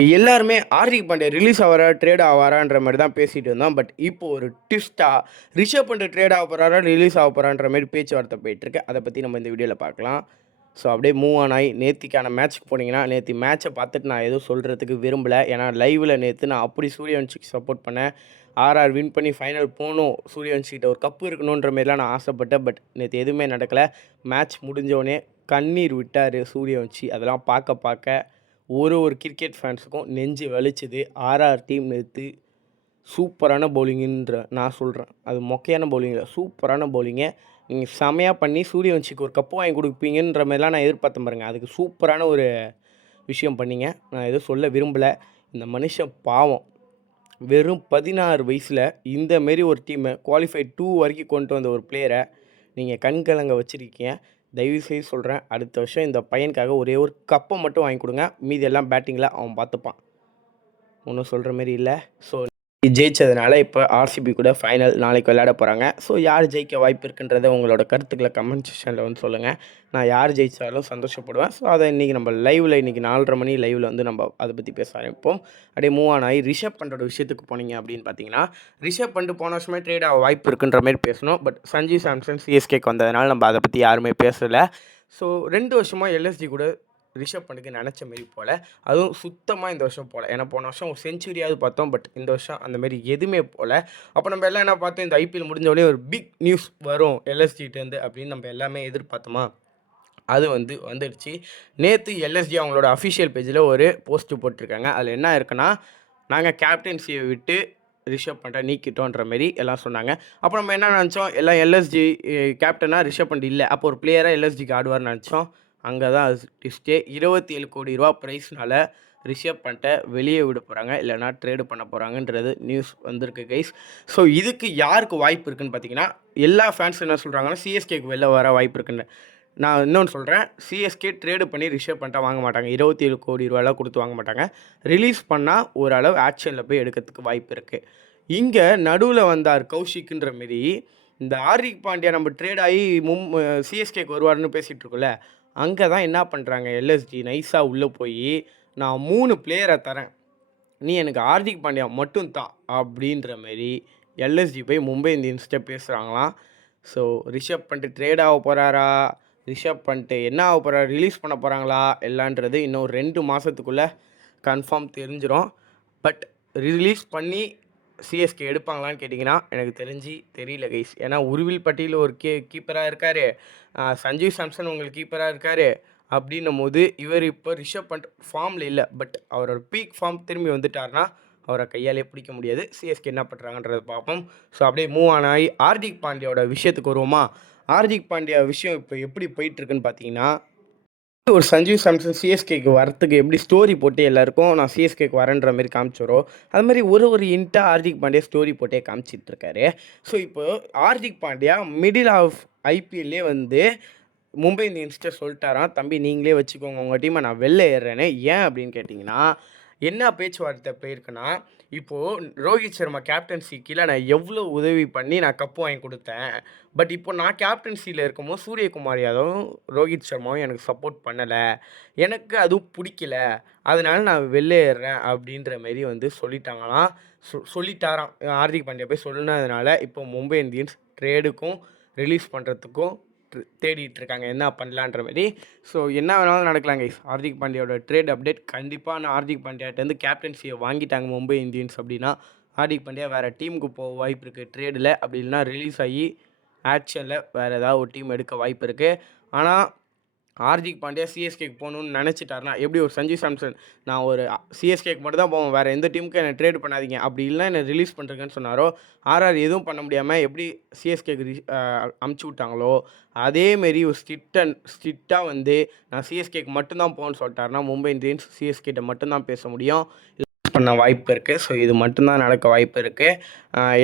எல்லாருமே ஹார்திக் பாண்டியா ரிலீஸ் ஆவாரா, ட்ரேட் ஆவாரான்ற மாரி தான் பேசிட்டு இருந்தோம். பட் இப்போ ஒரு ட்விஸ்ட்டா ரிஷப் பண்ட் ட்ரேட் ஆக போறாரா, ரிலீஸ் ஆக போறான்ற மாரி பேச்சுவார்த்தை போயிட்டுருக்கு. அத பத்தி நம்ம இந்த வீடியோல பார்க்கலாம். ஸோ அப்படியே மூவ் ஆன் ஆயி நேத்திக்கான மேட்ச்சுக்கு போனீங்கன்னா, நேத்தி மேட்ச்ச பார்த்துட்டு நான் எதுவும் சொல்றதுக்கு விரும்பல. ஏன்னா லைவ்ல நேத்து நான் அப்படி சூரியவன்ஷிக்கு சப்போர்ட் பண்ணேன். ஆர்ஆர் வின் பண்ணி ஃபைனல் போணும். சூரியவன்ஷிகிட்ட ஒரு கப் இருக்கணுன்ற மாரிலாம் நான் ஆசைப்பட்டேன். பட் நேத்து எதுவுமே நடக்கல. மேட்ச் முடிஞ்சோனே கண்ணீர் விட்டாரு சூரியவன்ஷி. அதெல்லாம் பார்க்க பார்க்க ஒரு கிரிக்கெட் ஃபேன்ஸுக்கும் நெஞ்சு வலிச்சுது. ஆர்ஆர் டீம் நேத்து சூப்பரான பவுலிங்குன்ற நான் சொல்கிறேன். அது மொக்கையான பவுலிங் இல்ல, சூப்பரான பவுலிங்க. நீங்கள் செமையா பண்ணி சூரியவன்ஷிக்கு ஒரு கப்பு வாங்கி கொடுப்பீங்கன்ற மாரிலாம் நான் எதிர்பார்த்தேன் பாருங்க. அதுக்கு சூப்பரான ஒரு விஷயம் பண்ணீங்க. நான் எதுவும் சொல்ல விரும்பல. இந்த மனுஷன் பாவம். வெறும் 16 வயசுல இந்த மாரி ஒரு டீமை குவாலிஃபை 2 வரைக்கும் கொண்டு வந்த ஒரு பிளேயரை நீங்கள் கண்கலங்க வச்சுருக்கீங்க. தயவுசெய்து சொல்கிறேன், அடுத்த வருஷம் இந்த பையனுக்காக ஒரே ஒரு கப்பை மட்டும் வாங்கி கொடுங்க. மீதி எல்லாம் பேட்டிங்கில் அவன் பார்த்துப்பான். ஒன்றும் சொல்கிற மாரி இல்லை. ஸோ ஜெயிச்சதுனால இப்போ ஆர்சிபி கூட ஃபைனல் நாளைக்கு விளையாட போகிறாங்க. ஸோ யார் ஜெயிக்க வாய்ப்பு இருக்குன்றத உங்களோட கருத்துக்களை கமெண்ட் செக்ஷனில் வந்து சொல்லுங்கள். நான் யார் ஜெயித்தாலும் சந்தோஷப்படுவேன். ஸோ அதை இன்றைக்கி நம்ம லைவில் இன்றைக்கி 4:30 மணி லைவில் வந்து நம்ம அதை பற்றி பேச ஆரம்பிப்போம். அப்படியே மூவ் ஆன் ஆகி ரிஷப் பண்டோட விஷயத்துக்கு போனீங்க அப்படின்னு பார்த்தீங்கன்னா, ரிஷப் பண்ட் போன வருஷமே ட்ரேட் ஆக வாய்ப்பு இருக்குன்ற மாதிரி பேசணும். பட் சஞ்சு சாம்சன் சிஎஸ்கேக்கு வந்ததுனால நம்ம அதை பற்றி யாருமே பேசலை. ஸோ 2 வருஷமாக எல்எஸ்ஜி கூட ரிஷப் பண்ட்டுக்கு நினச்ச மாரி போல. அதுவும் சுத்தமாக இந்த வருஷம் போல. ஏன்னா போன வருஷம் ஒரு செஞ்சுரியாவது பார்த்தோம். பட் இந்த வருஷம் அந்த மாரி எதுவுமே போல. அப்போ நம்ம எல்லாம் என்ன பார்த்தோம், இந்த ஐபிஎல் முடிஞ்ச உடனே ஒரு பிக் நியூஸ் வரும் எல்எஸ்ஜிட்டேருந்து அப்படின்னு நம்ம எல்லாமே எதிர்பார்த்தோமா? அது வந்துடுச்சு. நேற்று எல்எஸ்ஜி அவங்களோட அஃபிஷியல் பேஜில் ஒரு போஸ்ட்டு போட்டிருக்காங்க. அதில் என்ன இருக்குன்னா, நாங்கள் கேப்டன்சியை விட்டு ரிஷப் பண்ட்டை நீக்கிட்டோன்ற மாரி எல்லாம் சொன்னாங்க. அப்போ நம்ம என்ன நினச்சோம், எல்லாம் எல்எஸ்ஜி கேப்டனா ரிஷப் பண்ட் இல்லை. அப்போ ஒரு பிளேயராக எல்எஸ்ஜிக்கு ஆடுவார்னு நினச்சோம். அங்கே தான் அது ட்விஸ்ட்டே. 27 கோடி ரூபா ப்ரைஸ்னால ரிஷப் பண்ட்டை வெளியே விட போகிறாங்க, இல்லைனா ட்ரேடு பண்ண போகிறாங்கன்றது நியூஸ் வந்திருக்கு கைஸ். ஸோ இதுக்கு யாருக்கு வாய்ப்பு இருக்குன்னு பார்த்தீங்கன்னா, எல்லா ஃபேன்ஸ் என்ன சொல்கிறாங்கன்னா, சிஎஸ்கேக்கு வெளில வர வாய்ப்பு இருக்குன்னு. நான் இன்னொன்று சொல்கிறேன், சிஎஸ்கே ட்ரேடு பண்ணி ரிஷப் பண்ட்டை வாங்க மாட்டாங்க. 27 கோடி ரூபாலாம் கொடுத்து வாங்க மாட்டாங்க. ரிலீஸ் பண்ணால் ஓரளவு ஆக்ஷனில் போய் எடுக்கிறதுக்கு வாய்ப்பு இருக்குது. இங்கே நடுவில் வந்தார் கௌஷிக்குன்ற மாரி, இந்த ஹார்திக் பாண்டியா நம்ம ட்ரேட் ஆகி சிஎஸ்கேக்கு வருவார்னு பேசிகிட்டு இருக்கோம்ல, அங்கே தான் என்ன பண்ணுறாங்க எல்எஸ்டி நைஸாக உள்ளே போய், நான் 3 பிளேயரை தரேன், நீ எனக்கு ஹார்திக் பாண்டியா மட்டும் தான் அப்படின்ற மாரி எல்எஸ்டி போய் மும்பை இந்தியன்ஸ்கிட்ட பேசுகிறாங்களாம். ஸோ ரிஷப் பண்ட் ட்ரேட் ஆக போகிறாரா, ரிஷப் பண்ட் என்ன ஆக போகிறாரா, ரிலீஸ் பண்ண போகிறாங்களா எல்லான்றது இன்னும் 2 மாதத்துக்குள்ளே கன்ஃபார்ம் தெரிஞ்சிடும். பட் ரிலீஸ் பண்ணி சிஎஸ்கே எடுப்பாங்களான்னு கேட்டிங்கன்னா, எனக்கு தெரிஞ்சு தெரியல கைஸ். ஏன்னா உருவில் பட்டியில் ஒரு கீப்பராக இருக்கார், சஞ்சீவ் சாம்சன் உங்களுக்கு கீப்பராக இருக்கார். அப்படின்னும் போது இவர் இப்போ ரிஷப் பண்ட் ஃபார்மில் இல்லை. பட் அவரோட பீக் ஃபார்ம் திரும்பி வந்துட்டார்னா அவரை கையாலே பிடிக்க முடியாது. சிஎஸ்கே என்ன பண்ணுறாங்கன்றதை பார்ப்போம். ஸோ அப்படியே மூவ் ஆன் ஆகி ஹார்திக் பாண்டியாவோட விஷயத்துக்கு வருவோமா? ஹார்திக் பாண்டியா விஷயம் இப்போ எப்படி போயிட்டுருக்குன்னு பார்த்தீங்கன்னா, ஒரு சஞ்சீவ் சாம்சன் சிஎஸ்கேக்கு வரத்துக்கு எப்படி ஸ்டோரி போட்டு எல்லாருக்கும் நான் சிஎஸ்கேக்கு வரேன்ற மாதிரி காமிச்சோரோ, அது மாதிரி ஒரு இன்ட்டாக ஹார்திக் பாண்டியா ஸ்டோரி போட்டே காமிச்சிட்ருக்காரு. ஸோ இப்போ ஹார்திக் பாண்டியா மிடில் ஆஃப் ஐபிஎல்லே மும்பை இந்தியன்ஸ்கிட்ட சொல்லிட்டாராம், தம்பி நீங்களே வச்சுக்கோங்க உங்கள் டீமை, நான் வெளில ஏறுறேன்னு. ஏன் அப்படின்னு கேட்டிங்கன்னா, என்ன பேச்சுவார்த்தை போயிருக்குன்னா, இப்போது ரோஹித் சர்மா கேப்டன்சி கீழே நான் எவ்வளோ உதவி பண்ணி நான் கப்பு வாங்கி கொடுத்தேன். பட் இப்போ நான் கேப்டன்சியில் இருக்கும்போது சூரியகுமார் யாதவும் ரோஹித் சர்மாவும் எனக்கு சப்போர்ட் பண்ணலை, எனக்கு அதுவும் பிடிக்கல, அதனால நான் வெளில ஏறுறேன் அப்படின்ற மாரி சொல்லிட்டாங்களாம். சொல்லிட்டாராம் ஹார்திக் பாண்டியா போய் சொன்னதுனால இப்போ மும்பை இந்தியன்ஸ் ட்ரேடுக்கும் ரிலீஸ் பண்ணுறதுக்கும் தேடிட்டு இருக்காங்க என்ன பண்ணலான்ற மாதிரி. ஸோ என்ன வேணாலும் நடக்கலாம் கைஸ். ஹார்திக் பாண்டியாவோட ட்ரேட் அப்டேட் கண்டிப்பாக நான் ஹார்திக் பாண்டியாட்டேருந்து கேப்டன்சியை வாங்கிட்டாங்க மும்பை இந்தியன்ஸ் அப்படின்னா, ஹார்திக் பாண்டியா வேறு டீமுக்கு போக வாய்ப்பு இருக்குது ட்ரேடில். அப்படி இல்லைனா ரிலீஸ் ஆகி ஆக்ஷனில் வேறு ஏதாவது ஒரு டீம் எடுக்க வாய்ப்பு இருக்குது. ஆனால் ஹார்திக் பாண்டியா சிஎஸ்கேக்கு போகணுன்னு நினச்சிட்டாருனா, எப்படி ஒரு சஞ்சு சாம்சன் நான் ஒரு சிஎஸ்கேக்கு மட்டும் தான் போவேன், வேறு எந்த டீமுக்கும் என்னை ட்ரேட் பண்ணாதீங்க, அப்படி இல்லைனா என்னை ரிலீஸ் பண்ணுறேங்கன்னு சொன்னாரோ, ஆர்ஆர் எதுவும் பண்ண முடியாமல் எப்படி சிஎஸ்கேக்கு அமுச்சு விட்டாங்களோ, அதேமாரி ஒரு ஸ்ட்ரிக்டாக நான் சிஎஸ்கேக்கு மட்டும்தான் போகணுன்னு சொல்லிட்டாருனா, மும்பை இந்தியன்ஸ் சிஎஸ்கேட்ட மட்டும்தான் பேச முடியும், பண்ண வாய்ப்பு இருக்குது. ஸோ இது மட்டும்தான் நடக்க வாய்ப்பு இருக்குது.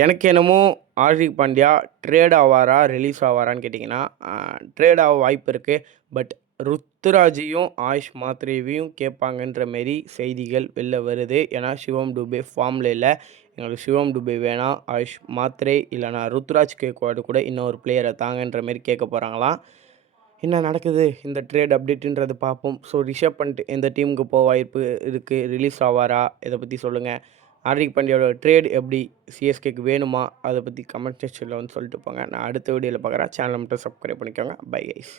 எனக்கு என்னமோ ஹார்திக் பாண்டியா ட்ரேட் ஆவாரா ரிலீஸ் ஆவாரான்னு கேட்டிங்கன்னா, ட்ரேட் ஆக வாய்ப்பு இருக்குது. பட் ருத்துராஜையும் ஆயுஷ் மாத்ரேவையும் கேட்பாங்கன்ற மாரி செய்திகள் வெளில வருது. ஏன்னா சிவம் டுபே ஃபார்மில் இல்லை, எங்களுக்கு சிவம் டுபே வேணாம், ஆயுஷ் மாத்ரே இல்லைனா ருத்துராஜ் கேக்வாடு கூட இன்னொரு பிளேயரை தாங்கன்ற மாரி கேட்க போகிறாங்களாம். என்ன நடக்குது இந்த ட்ரேட் அப்டேட்டுன்றது பார்ப்போம். ஸோ ரிஷப் பண்ட் எந்த டீமுக்கு போக வாய்ப்பு இருக்குது, ரிலீஸ் ஆவாரா, இதை பற்றி சொல்லுங்கள். ஹார்திக் பாண்டியாவோட ட்ரேட் எப்படி சிஎஸ்கேக்கு வேணுமா, அதை பற்றி கமெண்ட் செக்ஷனில் வந்து சொல்லிட்டு போங்க. நான் அடுத்த வீடியோவில் பார்க்குறேன். சேனலை மட்டும் சப்ஸ்கிரைப் பண்ணிக்கோங்க. Bye guys.